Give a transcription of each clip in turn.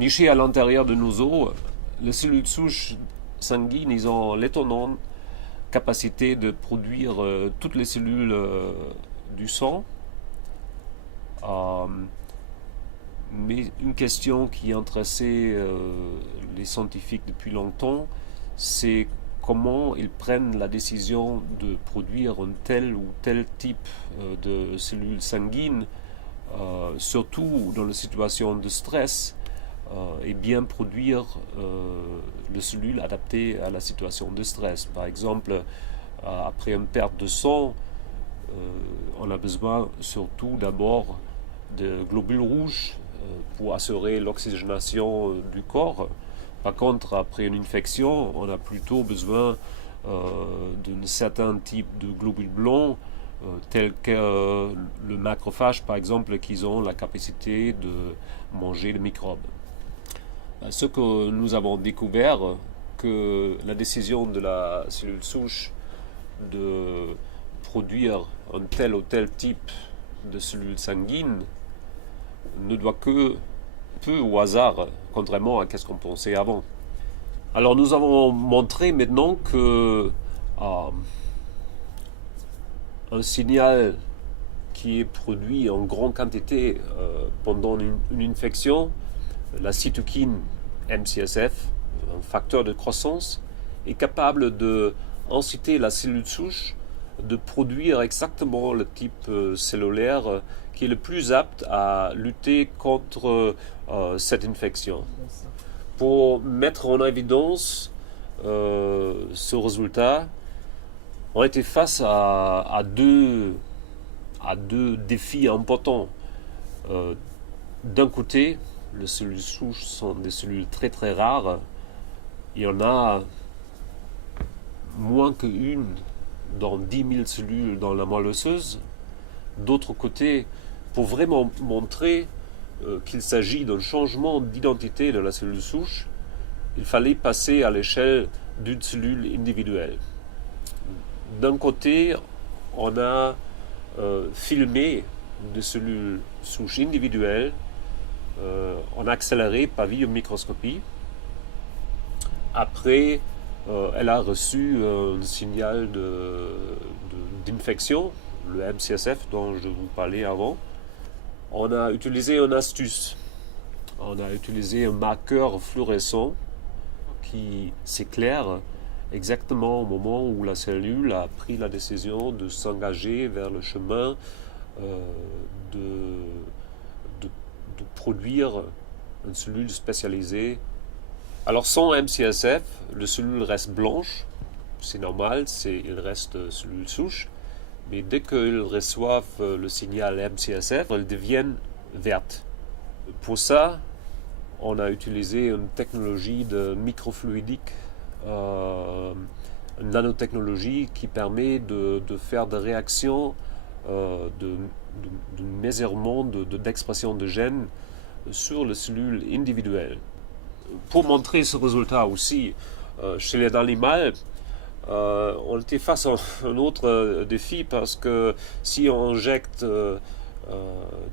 Nichées à l'intérieur de nos os, les cellules souches sanguines, ils ont l'étonnante capacité de produire toutes les cellules du sang. Euh, mais une question qui intéressait les scientifiques depuis longtemps, c'est comment ils prennent la décision de produire un tel ou tel type de cellules sanguines, surtout dans les situations de stress, et bien produire les cellules adaptées à la situation de stress. Par exemple, après une perte de sang, on a besoin surtout d'abord de globules rouges pour assurer l'oxygénation du corps. Par contre, après une infection, on a plutôt besoin d'un certain type de globules blancs, tels que le macrophage, par exemple, qui ont la capacité de manger les microbes. Ce que nous avons découvert, que la décision de la cellule souche de produire un tel ou tel type de cellules sanguines ne doit que peu au hasard, contrairement à ce qu'on pensait avant. Alors nous avons montré maintenant que un signal qui est produit en grande quantité pendant une infection, la cytokine MCSF, un facteur de croissance, est capable d'inciter la cellule souche de produire exactement le type cellulaire qui est le plus apte à lutter contre cette infection. Pour mettre en évidence ce résultat, on était face à deux défis importants. D'un côté, les cellules souches sont des cellules très très rares. Il y en a moins qu'une dans 10 000 cellules dans la moelle osseuse. D'autre côté, pour vraiment montrer qu'il s'agit d'un changement d'identité de la cellule souche, il fallait passer à l'échelle d'une cellule individuelle. D'un côté, on a filmé des cellules souches individuelles en accéléré par biomicroscopie. Après, elle a reçu un signal d'infection, le MCSF dont je vous parlais avant. On a utilisé une astuce. On a utilisé un marqueur fluorescent qui s'éclaire exactement au moment où la cellule a pris la décision de s'engager vers le chemin de produire une cellule spécialisée. Alors sans MCSF, la cellule reste blanche, c'est normal, il reste cellule souche, mais dès qu'ils reçoivent le signal MCSF, elles deviennent vertes. Pour ça, on a utilisé une technologie de microfluidique, une nanotechnologie qui permet de faire des réactions de mesurement d'expression de gènes sur les cellules individuelles. Pour montrer ce résultat aussi, chez les animaux, on était face à un autre défi parce que si on injecte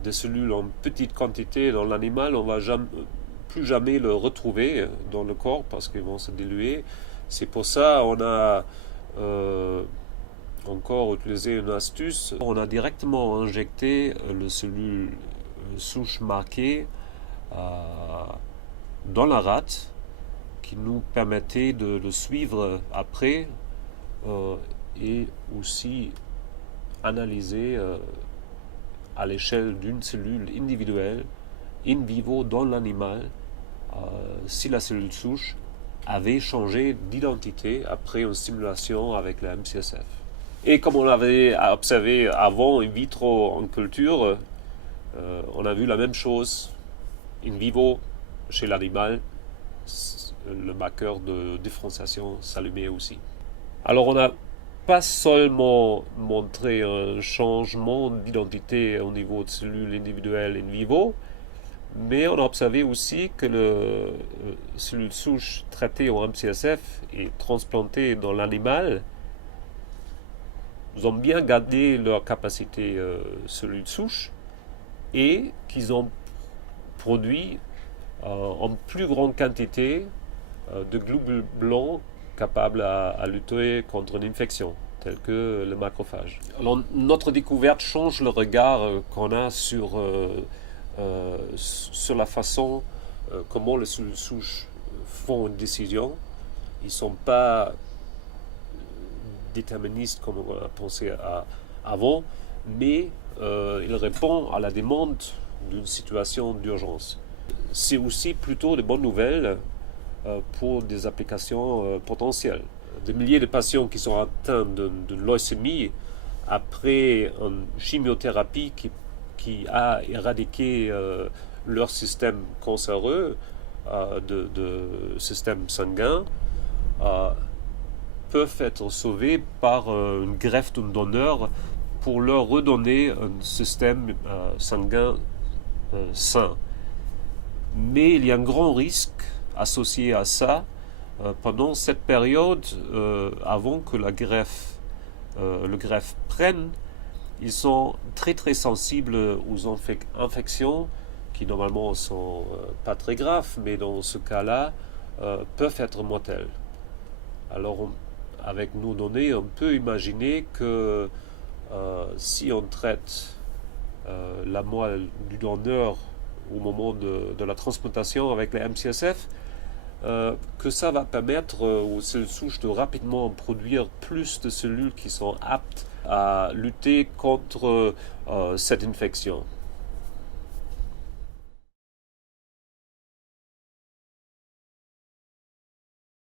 des cellules en petite quantité dans l'animal, on ne va plus jamais le retrouver dans le corps parce qu'ils vont se diluer. C'est pour ça qu'on a encore utilisé une astuce. On a directement injecté les cellules souches marquées dans la rate qui nous permettait de le suivre après et aussi analyser à l'échelle d'une cellule individuelle in vivo dans l'animal si la cellule souche avait changé d'identité après une stimulation avec la MCSF. Et comme on l'avait observé avant in vitro en culture, on a vu la même chose in vivo chez l'animal. Le marqueur de différenciation s'allumait aussi. Alors on n'a pas seulement montré un changement d'identité au niveau de cellules individuelles in vivo, mais on a observé aussi que les cellules souches traitées au MCSF et transplantées dans l'animal ont bien gardé leur capacité cellules souches et qu'ils ont produit en plus grande quantité de globules blancs capables à lutter contre une infection, telle que le macrophage. Alors, notre découverte change le regard qu'on a sur la façon comment les cellules souches font une décision. Ils ne sont pas déterministes comme on a pensé avant, mais ils répondent à la demande d'une situation d'urgence. C'est aussi plutôt de bonnes nouvelles pour des applications potentielles. Des milliers de patients qui sont atteints de leucémie après une chimiothérapie qui a éradiqué leur système cancéreux de système sanguin peuvent être sauvés par une greffe d'un donneur pour leur redonner un système sanguin sain. Mais il y a un grand risque associé à ça pendant cette période, avant que le greffe prenne. Ils sont très très sensibles aux infections qui normalement sont pas très graves, mais dans ce cas-là peuvent être mortelles. Alors avec nos données, on peut imaginer que si on traite la moelle du donneur au moment de la transplantation avec les MCSF, que ça va permettre aux cellules souches de rapidement produire plus de cellules qui sont aptes à lutter contre cette infection.